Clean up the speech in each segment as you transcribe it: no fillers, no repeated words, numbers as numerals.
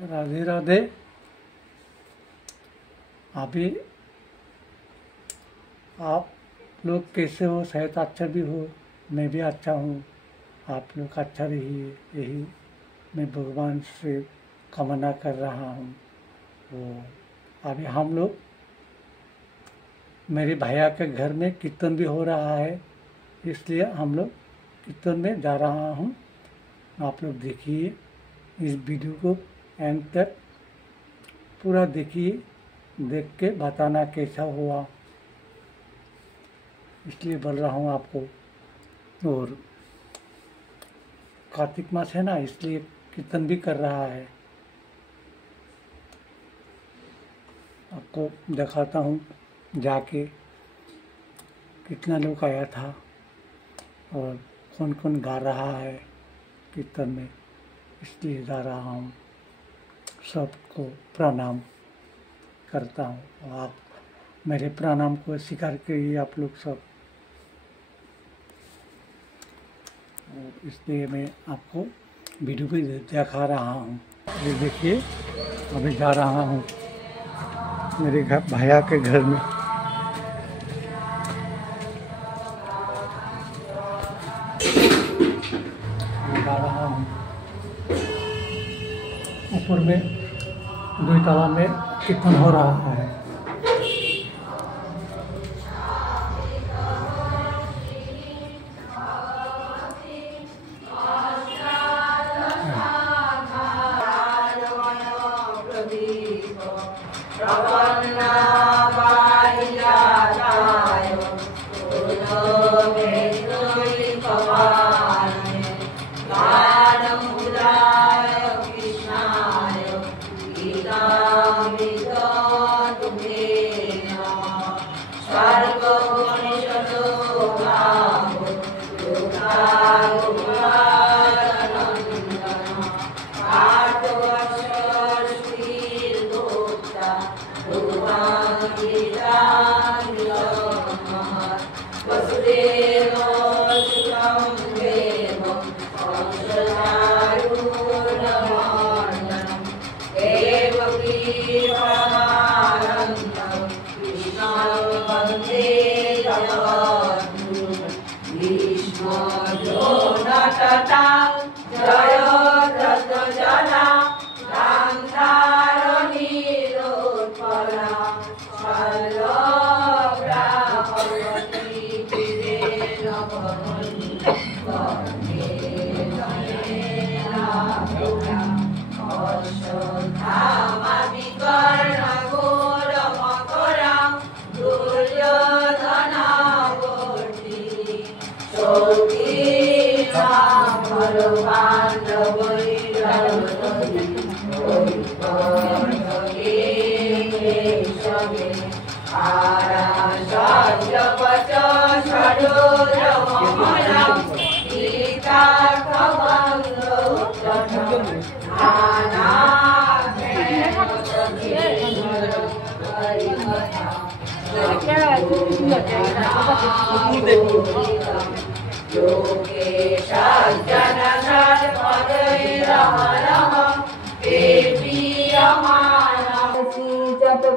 राधे राधे। अभी आप लोग कैसे हो? शायद अच्छा भी हो, मैं भी अच्छा हूँ। आप लोग अच्छा रहिए, यही मैं भगवान से कामना कर रहा हूँ। तो अभी हम लोग मेरे भैया के घर में कीर्तन भी हो रहा है, इसलिए हम लोग कीर्तन में जा रहा हूँ। आप लोग देखिए इस वीडियो को एंड तक पूरा देखिए, देख के बताना कैसा हुआ, इसलिए बोल रहा हूँ आपको। और कार्तिक मास है ना, इसलिए कीर्तन भी कर रहा है। आपको दिखाता हूँ जाके कितना लोग आया था और कौन कौन गा रहा है कीर्तन में, इसलिए जा रहा हूँ। सबको प्रणाम करता हूँ और आप मेरे प्रणाम को स्वीकार करिए आप लोग सब। और इसलिए मैं आपको वीडियो भी दिखा रहा हूँ। ये देखिए, अभी जा रहा हूँ मेरे घर भैया के घर में। जा रहा हूँ ऊपर में, 2 ताला में कीर्तन हो रहा है।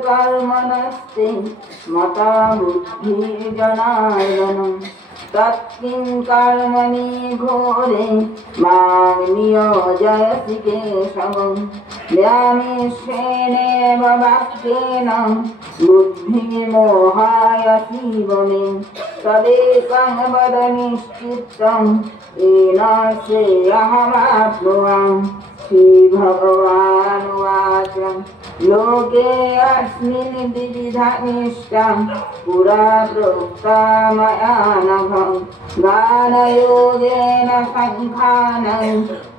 कर्मणस्ते मता बुद्धिर्जनार्दनं तत्किं कर्मणि घोरे मां नियोजयसि केशव। व्यामिश्रेणेव वाक्येन बुद्धिमोहायसीव मे तदेकं वद निश्चितं येन श्रेयःमाप्नुयाम्। श्रीभगवानुवाच लोके अस्मिन् विविधा निष्ठा पुरा प्रोक्ता मया नघ। ज्ञानयोगेन साङ्ख्यानां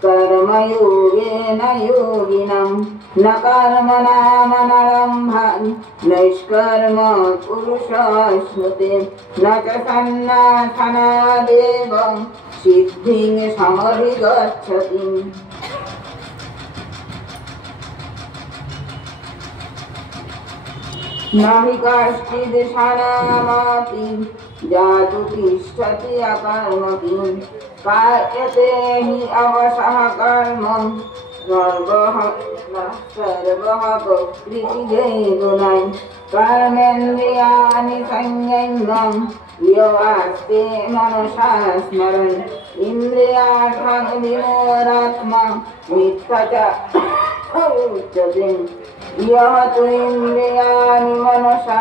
कर्मयोगेन योगिनां न कर्मणामनरम्भान् नैष्कर्म पुरुषाश्नुते न च सन्नाथनादेव सिद्धिं समधिगच्छति। नहि कश्चित् शरणमपि जातु तिष्ठति अकर्मकि कार्यते हि अवशः कर्म सर्वः प्रकृतिजैर्गुणैः कर्मेन्द्रियाणि संयम्य योऽस्ते मनसा स्मरन् इन्द्रियार्थं विमूढात्मा मिथ्या च उच्यते यः तु इन्द्रियाणि मनसा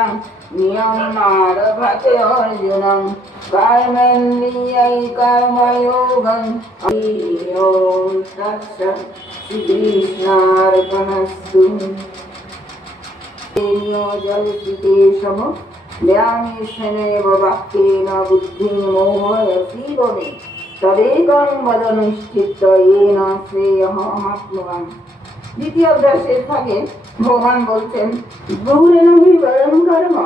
नियम्यारभते अर्जुनं कर्मेन्द्रियै कर्मयोगं ॐ तत्सत् श्रीकृष्णार्पणमस्तु। नियोजयितेशम व्यामिश्रेणेव वाक्येन बुद्धिं मोहयसीव मे तदेकं वद निश्चित्य येन श्रेयः आप्नुयाम्। দ্বিতীয় অধ্যায় শেষ ভাগে ভগবান বলছেন দূরেণ হি বরং কর্ম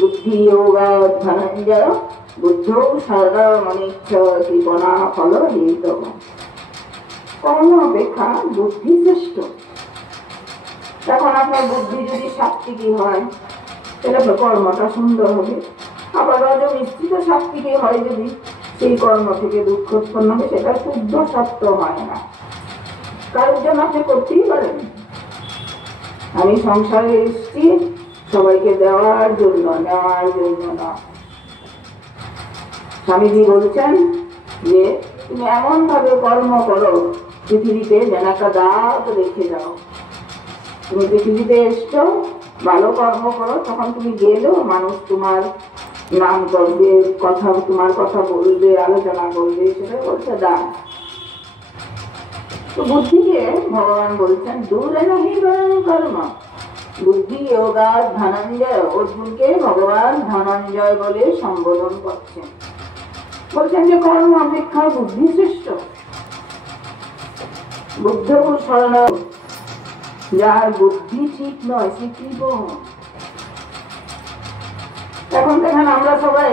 বুদ্ধি যোগাৎ ধনঞ্জয় বুদ্ধৌ সর্বমনিচ্ছ কৃপণা ফল হেতব। কর্ম অপেক্ষা বুদ্ধি শ্রেষ্ঠ। তখন আপনার বুদ্ধি যদি সাত্ত্বিকী হয় তাহলে কর্মটা সুন্দর হবে, আবার রজমিশ্রিত সাত্ত্বিকী হয় যদি সেই কর্ম থেকে দুঃখ উৎপন্ন হবে, সেটা শুদ্ধ সত্য হয় না। কারোর জন্য আপনি করতেই পারেন। আমি সংসারে এসেছি সবাইকে দেওয়ার জন্য, নেওয়ার জন্য না। স্বামীজি বলছেন যে তুমি এমন ভাবে কর্ম করো পৃথিবীতে যেন একটা দাগ রেখে যাও। তুমি পৃথিবীতে এসছো, ভালো কর্ম করো, তখন তুমি গেলেও মানুষ তোমার নাম করবে, তোমার কথা বলবে, আলোচনা করবে, সেটা বলছে দান। তো বুদ্ধিকে ভগবান বলছেন দূরে নাহি বরং কর্ম বুদ্ধি যোগাৎ ধনঞ্জয়। অর্জুনকে ভগবান ধনঞ্জয় বলে সম্বোধন করছেন, বলছেন যে কর্ম অপেক্ষা বুদ্ধি শ্রেষ্ঠ। বুদ্ধ শরণ, যার বুদ্ধি ঠিক নয় সে কৃপণ। এখন দেখেন আমরা সবাই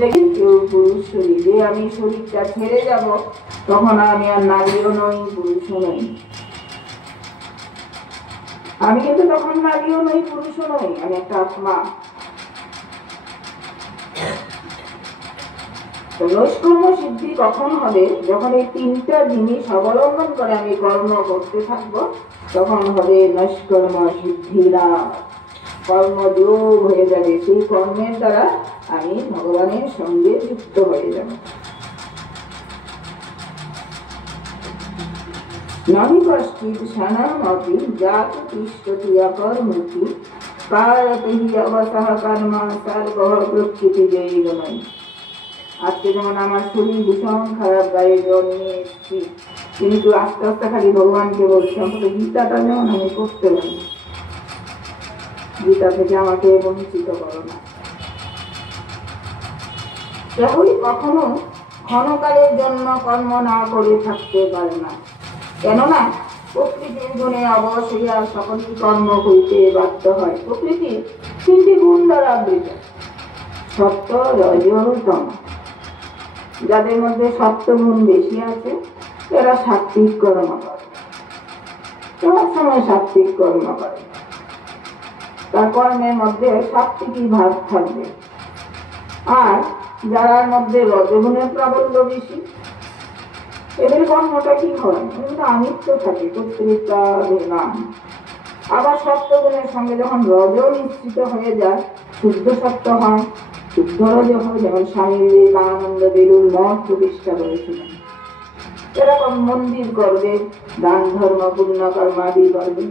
দেখি কেউ পুরুষ শরীরে, আমি শরীরটা ছেড়ে যাব তখন আমি আর নারীও নই পুরুষও নই। আমি কিন্তু তখন নারীও নই পুরুষও নই, আমি একটা আত্মা। নৈষ্কর্ম সিদ্ধি কখন হবে? যখন এই তিনটা জিনিস অবলম্বন করে আমি কর্ম করতে থাকবো, তখন হবে নৈষ্কর্ম সিদ্ধি লাভ। কর্মযোগ হয়ে যাবে, সেই কর্মের দ্বারা আমি ভগবানের সঙ্গে যুক্ত হয়ে যাব। নহি কশ্চিৎ সানামপি জাত তিষ্ঠতি অকর্মতি কারতি অবসহ কর্ম সর্বঃ প্রকৃতিজৈর্গুণৈঃ। আজকে যেমন আমার শরীর ভীষণ খারাপ, গায়ে জ্বর নিয়ে এসেছি, কিন্তু আস্তে আস্তে খালি ভগবানকে বলছি অন্তত গীতাটা যেমন আমি করতে পারি, গীতা থেকে আমাকে বঞ্চিত করো না। কেউই কখনো ক্ষণকালের জন্য কর্ম না করে থাকতে পারে না, কেননা প্রকৃতির গুণে অবশ্যই আর সকলই কর্ম করিতে বাধ্য হয়। প্রকৃতি তিনটি গুণ দ্বারা আবৃত, সত্য, রজ, তম। যাদের মধ্যে সত্য গুণ বেশি আছে এরা সাত্ত্বিক কর্ম করে, সব সময় সাত্ত্বিক কর্ম করে, তার কর্মের মধ্যে সাত্ত্বিকী ভাব থাকবে। আর যার মধ্যে রজগুণের প্রাবল্য বেশি, এদের কর্মটা কি হয়? আমিত্ব থাকে, কর্তৃত্ব নাম। আবার সত্যগুণের সঙ্গে যখন রজ মিশ্রিত হয়ে যায় শুদ্ধ সত্য হয়, শুদ্ধ রজ হয়। যেমন স্বামী বিবেকানন্দ বেলুর মঠ প্রতিষ্ঠা করেছিলেন, এরকম মন্দির করবে, দান ধর্ম পুণ্য কর্মাদি করবে।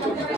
Mas